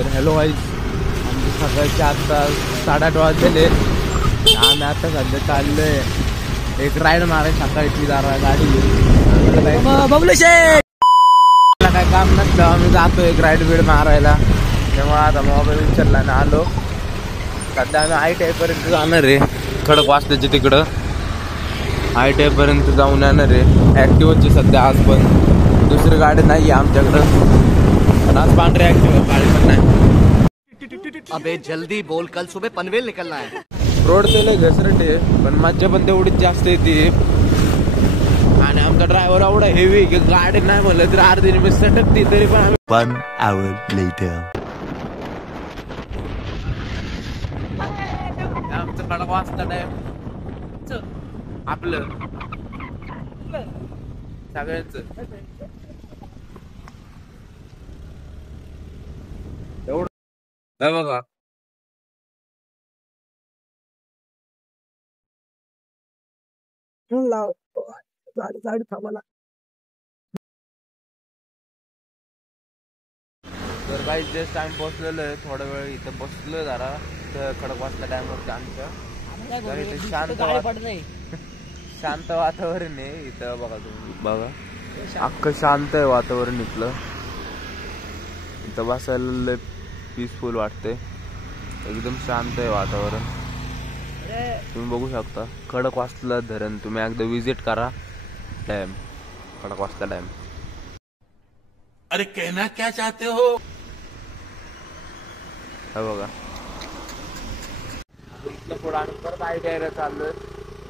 तर hello guys, आमचे सकाळचे आता 8:30 वाजलेले. आम्ही आता सध्या चाललोय एक राईड माराय सकाळची जरा गाडी बबलू शेठ. काय काम नसलं आम्ही जातो एक राईड बीड मारायला. तेव्हा आता मोबाईल उचलला ना आलो. सध्या आम्ही ITI पर्यंत जाणार आहे. खडकवासल्याचे तिकडं ITI पर्यंत जाऊन येणार आहे. ॲक्टिव्हाची सध्या आज पण दुसरी गाडी नाही आहे आमच्याकडं. आज पांढरे ॲक्टिव्हा गाडी पण नाही. अबे जल्दी बोल, कल सुबह पनवेल निकलना है. रोड ते लय घसरट आहे पण मज्जा पण तेवढीच जास्त येते. आणि आमचा ड्रायव्हर एवढा हेवी की गाडी नाही म्हणलं तर अर्धी निमिष सटकते तरी पण आम्ही. 1 hour later. आमचं खडकवासला डॅम आपलं सगळ्यांचं एवढं बघा. गाडी थांबाला. तर काही जस्ट टाइम पोहोचलेलो आहे. थोडा वेळ इथं बसलोय जरा तर खडकवासला डॅमवरती आमच्या. तर इथे शांत वातावरण आहे इथं. बघा तुम्ही बघा अख्खं शांत आहे वातावरण इथलं. इथं बसायला लय पीसफुल वाटते. एकदम शांत आहे वातावरण. तुम्ही बघू शकता खडकवासला धरण. तुम्ही एकदा विजिट करा डॅम, खडकवासला डॅम. अरे कहना क्या चाहते हो? हे बघा इथलं पुढे आम्ही परत ITI चाललोय.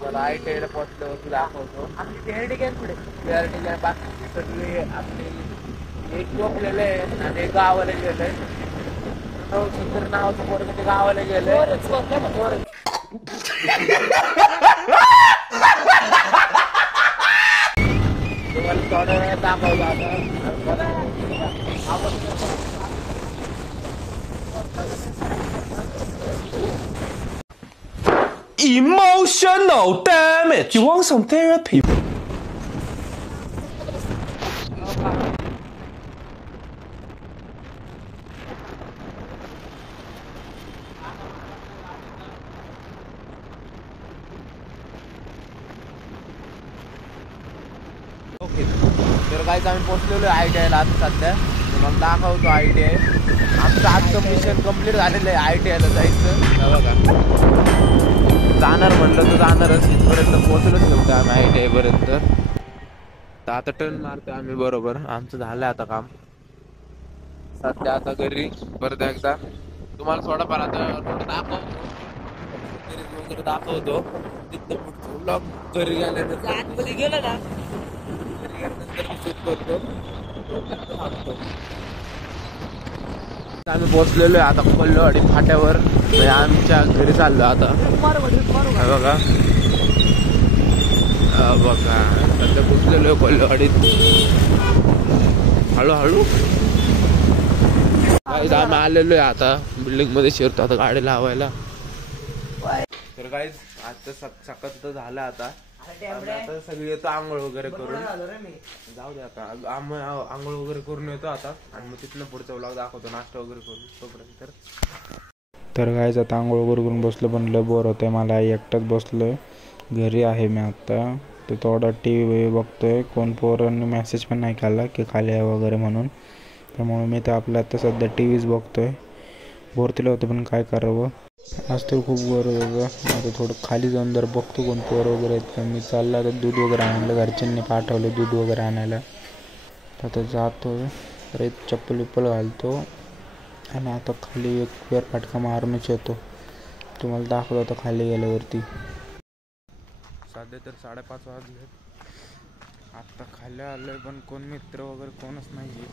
मला ITI पोहोचल्यावरती दाखवतो. पुढे बाकी सगळी आपली एक झोपलेलं आहे आणि एक गावाला गेलंय. सुंदर नावाचं पोरग ते गावाला गेलंय. तुम्हाला थोडा वेळ दाखवलं आता. Emotional damage. You want some therapy? Okay तर काहीच आम्ही पोहोचलेलो आहे ITI ला आता सध्या. मग दाखवतो ITI. आमचं आजचं मिशन कम्प्लीट झालेलं आहे. ITI ला जायचं बघा. जाणार म्हणलं तर जाणारच. इथपर्यंत पोहोचलोच नव्हतं आम्ही ITI पर्यंत. तर आता टर्न मारतो आम्ही बरोबर. आमचं झालं आता काम. सध्या आता घरी परत एकदा तुम्हाला थोडाफार आता रोड दाखवतो. तिथं पुढचं ब्लॉग घरी गेल्यानंतर गेलं ना आम्ही पोहोचलेलो आहे आता कोल्हेवाडी फाट्यावर. आमच्या घरी चाललो आता. बघा बघा सध्या पोहोचलेलो आहे कोल्हेवाडीत. हळूहळू गाईज आम्ही आलेलो आहे आता. बिल्डिंग मध्ये शिरतो आता गाडी लावायला. तर गाईज आता सकाळ तर झालं आता. आता सगळी येतो आंघोळ वगैरे करून. जाऊ दे आता आंघोळ वगैरे करून येतो आता. आणि मग तिथनं पुढचा व्लॉग दाखवतो नाश्ता वगैरे करून तोपर्यंत. तर गाईज आता आंघोळ वगैरे करून बसलो पण लय बोर होतंय मला. एकटाच बसलोय घरी आहे मी आता. तर थोडा TV बघतोय. कोण पोरांनी मेसेज पण नाही केला की खाली आहे वगैरे म्हणून. त्यामुळे मी तर आपलं आता सध्या TVच बघतोय. बोर तिला होतं पण काय करावं. आज तर खूप बोर होतं. आता थोडं खाली जाऊन जर बघतो कोण पोर वगैरे आहेत का. मी चालला आता दूध वगैरे आणायला. घरच्यांनी पाठवलं दूध वगैरे आणायला. तर आता जातो तर एक चप्पल विप्पल घालतो आणि आता खाली एक फेरफटका मारूनच येतो. तुम्हाला दाखवतो आता खाली गेल्यावरती. सध्या तर 5:30 वाजले. आत्ता खाली आलोय पण कोण मित्र वगैरे कोणच नाही.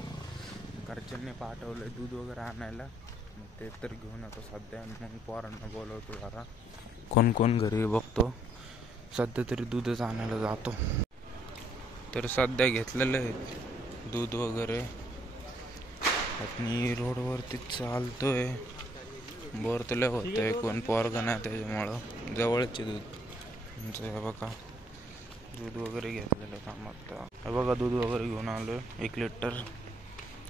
घरच्यांनी पाठवलंय दूध वगैरे आणायला. मग ते तर घेऊन येतो सध्या. मग पोरांना बोलवतो जरा. कोण कोण घरी बघतो. सध्या तरी दूधच आणायला जातो. तर सध्या घेतलेलं आहे दूध वगैरे आणि रोडवरतीच चालतोय. बोर तर लय होतंय. कोण पोरगा नाही त्याच्यामुळं जवळचे दूध. हे बघा दूध वगैरे घेतलेलं काम आता. हे बघा दूध वगैरे घेऊन आलोय 1 लिटर.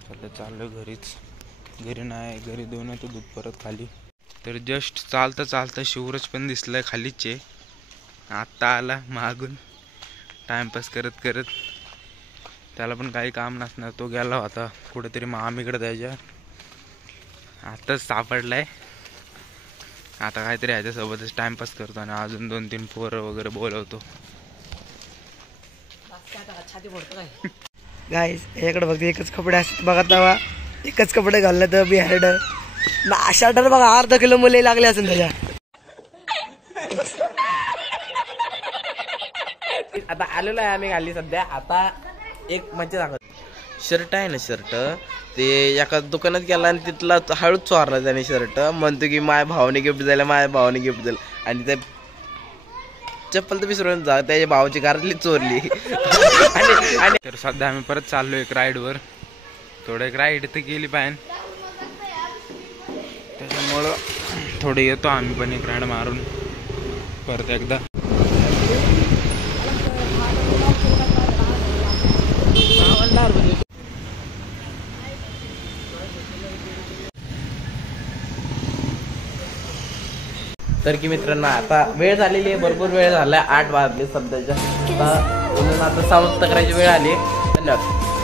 सध्या चाललोय घरीच. घरी नाही, घरी देऊन येतो दूध परत खाली. तर जस्ट चालता चालता शिवराज पण दिसलाय खालीचे. आत्ता आला मागून टाइमपास करत करत. त्याला पण काही काम नसणार, तो गेला होता कुठेतरी मामीकडे द्यायच्या. आत्ताच सापडलाय. आता काहीतरी ह्याच्यासोबतच टाइमपास करतो आणि अजून 2-3 पोरं वगैरे बोलवतो. गाईस याकडे बघ एकच कपडे असतात बघा, तवा एकच कपडे घालले तर बिहार्ड ना शर्टर बघा अर्धा किलो मुले लागले असेल त्याच्या. आता आलेलो आहे आम्ही खाली सध्या. आता एक मजा सांगत, शर्ट आहे ना, शर्ट ते एका दुकानात गेला आणि तिथला हळूच चोरला त्याने शर्ट. म्हणतो की माझ्या भावाने गिफ्ट दिलं, माझ्या भावाने गिफ्ट दिलं. आणि त्या चप्पल तर विसरून जा, त्याच्या भावाची कारली चोरली. आणि तर सध्या आम्ही परत चाललो एक राईडवर. थोडं एक राईड तर केली पाहिजे, त्याच्यामुळं थोडं येतो आम्ही पण एक राईड मारून परत एकदा. तर की मित्रांनो आता वेळ झालेली आहे, भरपूर वेळ झाला, 8 वाजले सध्याच्या. आता समाप्त करायची वेळ आली. धन्यवाद.